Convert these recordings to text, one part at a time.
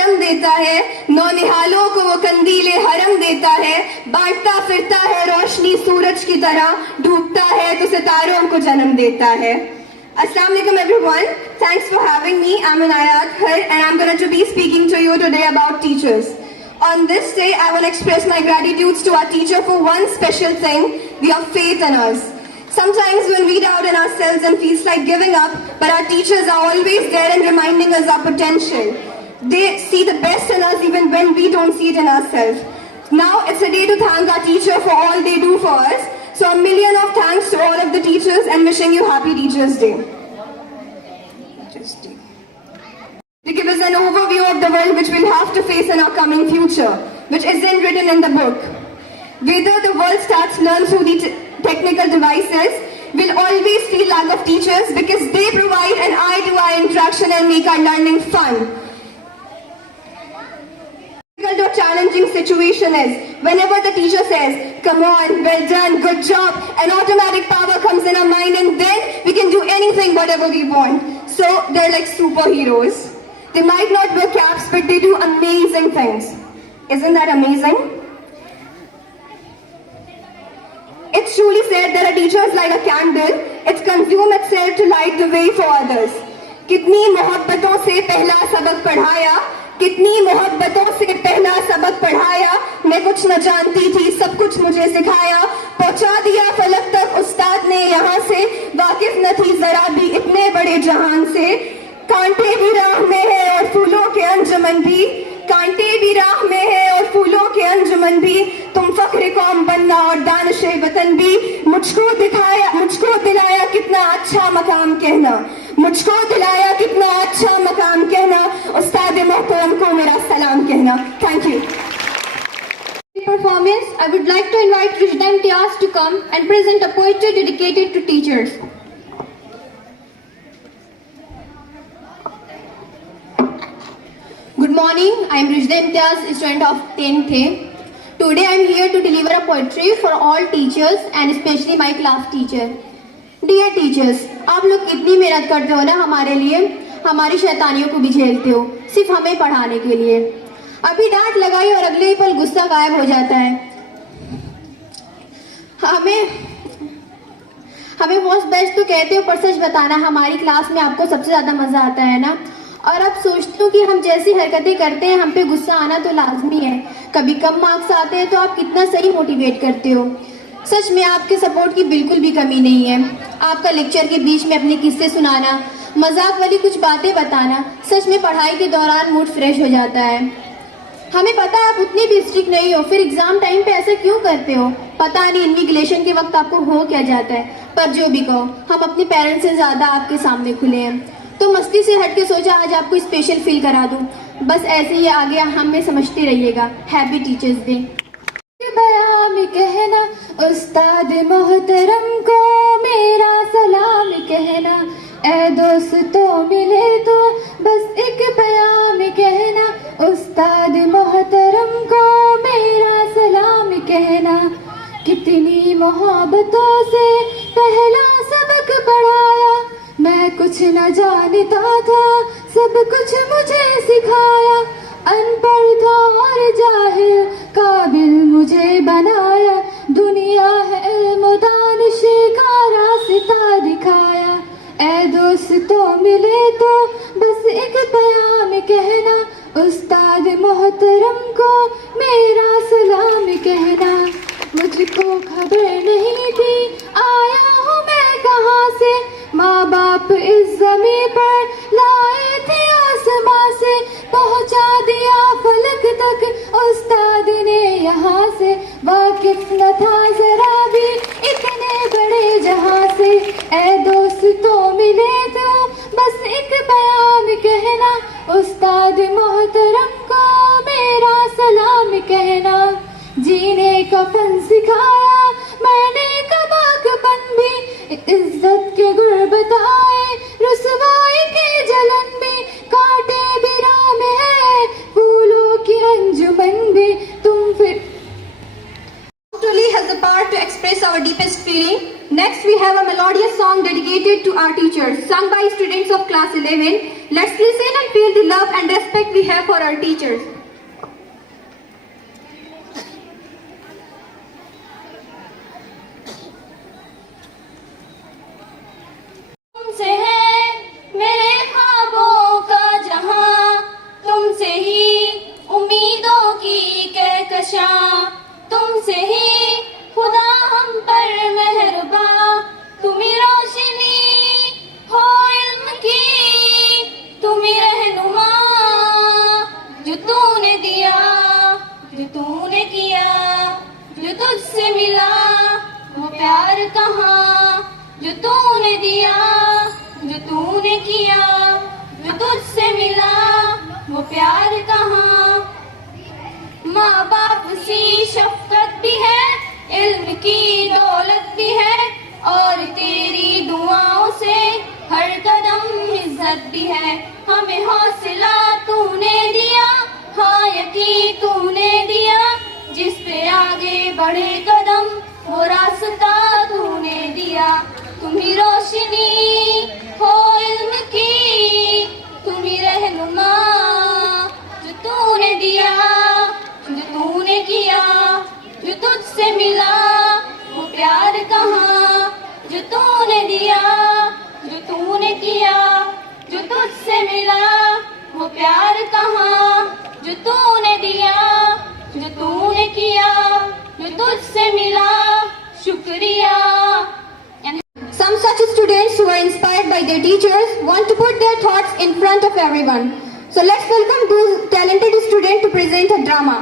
कलम देता है, नौनिहालों को वो कंदीले हरम देता है, बांटता फिरता है रोशनी सूरज की तरह, डूबता है तो सितारों को जन्म देता है. Assalamu alaikum everyone. Thanks for having me. I'm Inayat Khair and I'm going to be speaking to you today about teachers. On this day, I want to express my gratitude to our teacher for one special thing, their faith in us. Sometimes when we doubt in ourselves and feels like giving up, but our teachers are always there and reminding us our potential. They see the best in us even when we don't see it in ourselves. Now it's a day to thank our teacher for all they do for us. So a million of thanks to all of the teachers and wishing you happy Teachers Day. They give us an overview of the world which we'll have to face in our coming future, which isn't written in the book. Whether the world starts to learn through the technical devices, we'll always feel lack of teachers because they provide an eye-to-eye interaction and make our learning fun. Difficult or challenging situation is whenever the teacher says, "Come on, well done, good job," an automatic power comes in our mind and then we can do anything, whatever we want. So they're like superheroes. They might not wear caps, but they do amazing things. Isn't that amazing? It's truly said that a teacher is like a candle. It consumes itself to light the way for others. कितनी मोहब्बतों से पहला सबक पढ़ाया, कितनी मोहब्बतों से पहला सबक पढ़ाया, मैं कुछ न जानती थी, सब कुछ मुझे सिखाया, पहुंचा दिया फलक तक उस्ताद ने यहाँ से, वाकिफ न थी जरा भी इतने बड़े जहान से, कांटे भी राह में है और फूलों के अंजुमन भी, कांटे भी राह में है और फूलों के अंजुमन भी, तुम फख्र कौम बनना और दानिशे वतन भी, मुझको दिलाया कितना अच्छा मकाम कहना, मुझको दिलाया कितना अच्छा मकाम कहना, उस्ताद मोहतरम को मेरा सलाम कहना. Thank you. Performance, I would like to invite Rujda Imtiaz to come and present a poetry dedicated to teachers. Good morning, I am Rujda Imtiaz, student of 10th A. Today I am here to deliver a poetry for all teachers and especially my class teacher. Dear teachers, आप लोग कितनी मेहनत करते हो ना हमारे लिए, हमारी शैतानियों को भी झेलते हो, सिर्फ हमें पढ़ाने के लिए. अभी डांट लगाई और अगले ही पल गुस्सा गायब हो जाता है. हमें मोस्ट बेस्ट तो कहते हो, पर सच बताना हमारी क्लास में आपको सबसे ज़्यादा मज़ा आता है ना. और अब सोचती हूँ कि हम जैसी हरकतें करते हैं हम पे गुस्सा आना तो लाजमी है. कभी कम मार्क्स आते हैं तो आप कितना सही मोटिवेट करते हो. सच में आपके सपोर्ट की बिल्कुल भी कमी नहीं है. आपका लेक्चर के बीच में अपने किस्से सुनाना, मजाक वाली कुछ बातें बताना, सच में पढ़ाई के दौरान मूड फ्रेश हो जाता है. हमें पता है आप उतनी भी स्ट्रिक्ट नहीं हो, फिर एग्जाम टाइम पे ऐसा क्यों करते हो. पता नहीं इन्विजिलेशन के वक्त आपको हो क्या जाता है. पर जो भी कहो, हम अपने पेरेंट्स से ज़्यादा आपके सामने खुले हैं. तो मस्ती से हट के सोचा आज आपको स्पेशल फील करा दूं. बस ऐसे ही आगे हमें समझते रहिएगा. Happy teachers day. बयाम कहना उस्ताद मोहतरम को मेरा सलाम कहना, ए दोस्तों मिले तो बस एक बयाम कहना, उस्ताद मोहतरम को मेरा सलाम कहना. कितनी मोहब्बतों से पहला सबक पढ़ाया, मैं कुछ न जानता था, सब कुछ मुझे सिखाया. अनपढ़ था और जाहिल, काबिल मुझे बनाया, दुनिया है मुदानिश का रास्ता दिखाया. ए दोस्तों मिले तो बस एक बयान कहना, उस्ताद मोहतरम को मेरा सलाम कहना. मुझको खबर नहीं थी आया हूँ मैं कहाँ से, माँ बाप इस ज़मीन पर लाए थे आसमां से, पहुँचा दिया फलक तक उस्ताद ने यहाँ से, वाकिफ न था जरा भी इतने बड़े जहाँ से. ए दोस्तों मिले तो बस एक बयान कहना, उस्ताद मोहतरम को मेरा सलाम कहना. जीने का फन सिखाया मैंने, कबाकपन भी इज्जत के गुर बताए, रुसवाई के जलन भी, कांटे भी राह में है फूलों की अंजुमन भी, तुम फिर. Truly has the power to express our deepest feeling. Next we have a melodious song dedicated to our teachers, sung by students of class 11. Let's listen and feel the love and respect we have for our teachers. तूने दिया, जो तूने किया, जो तुझसे मिला वो प्यार कहाँ, जो तूने दिया, जो तूने किया, जो तुझसे मिला वो प्यार कहाँ। माँ बाप सी शफकत भी है, इल्म की दौलत भी है, और तेरी दुआओं से हर कदम इज्जत भी है। हमें हौसला तूने दिया, हाँ यकीन तूने दिया, जिस पे आगे बढ़े कदम वो रास्ता तूने दिया। तुम ही रोशनी हो इल्म की, तुम ही रहनुमा, जो तूने दिया, जो तूने किया, जो तुझसे मिला वो प्यार कहाँ, जो तूने दिया, जो तूने किया, जो तुझसे मिला वो प्यार कहाँ, जो तूने दिया, जो तूने किया, जो तुझसे मिला। शुक्रिया। Some such students who are inspired by their teachers want to put their thoughts in front of everyone. So let's welcome those talented students to present a drama.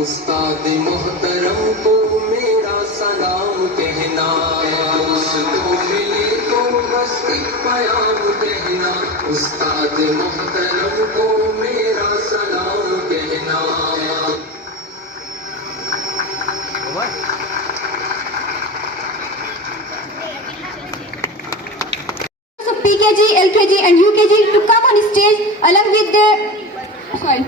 उस्ताद मोहतरम को मेरा सलाम कहना, उसको मिले तो बस एक प्याम कहना। उस्ताद मोहतरम को मेरा सलाम कहना। ji to come on stage along with the sorry.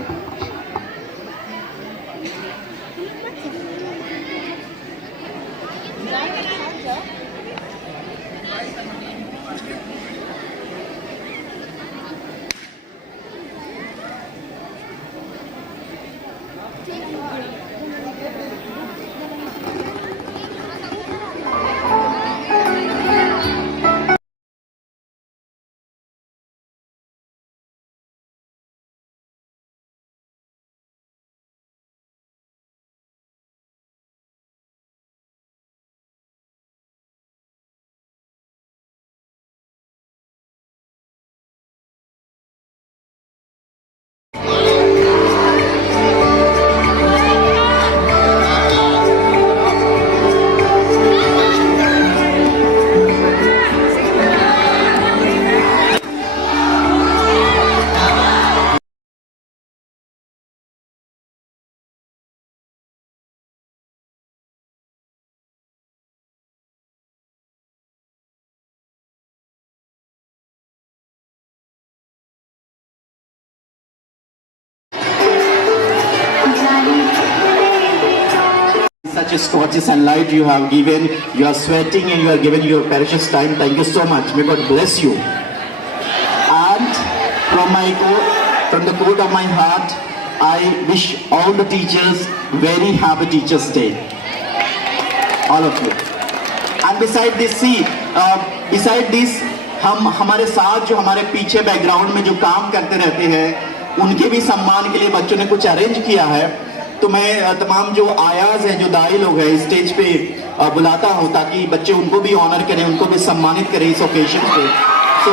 Such a scorching sunlight you have given, you are sweating and you are giving your precious time. Thank you so much. May God bless you. And from the core of my heart, I wish all the teachers very happy Teachers Day. All of you. And beside this, हम हमारे साथ जो हमारे पीछे बैकग्राउंड में जो काम करते रहते हैं, उनके भी सम्मान के लिए बच्चों ने कुछ अरेंज किया है। तो मैं तमाम जो आयाज हैं, जो दाई लोग हैं, स्टेज पे बुलाता हूं ताकि बच्चे उनको भी ऑनर करें, उनको भी सम्मानित करें इस ओकेजन पे। सो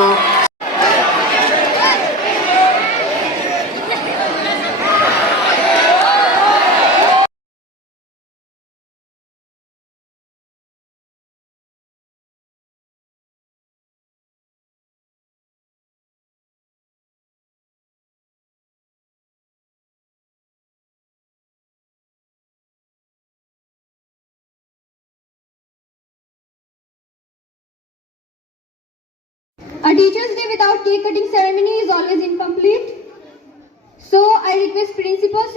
A Teachers' Day without cake cutting ceremony is always incomplete. So I request principals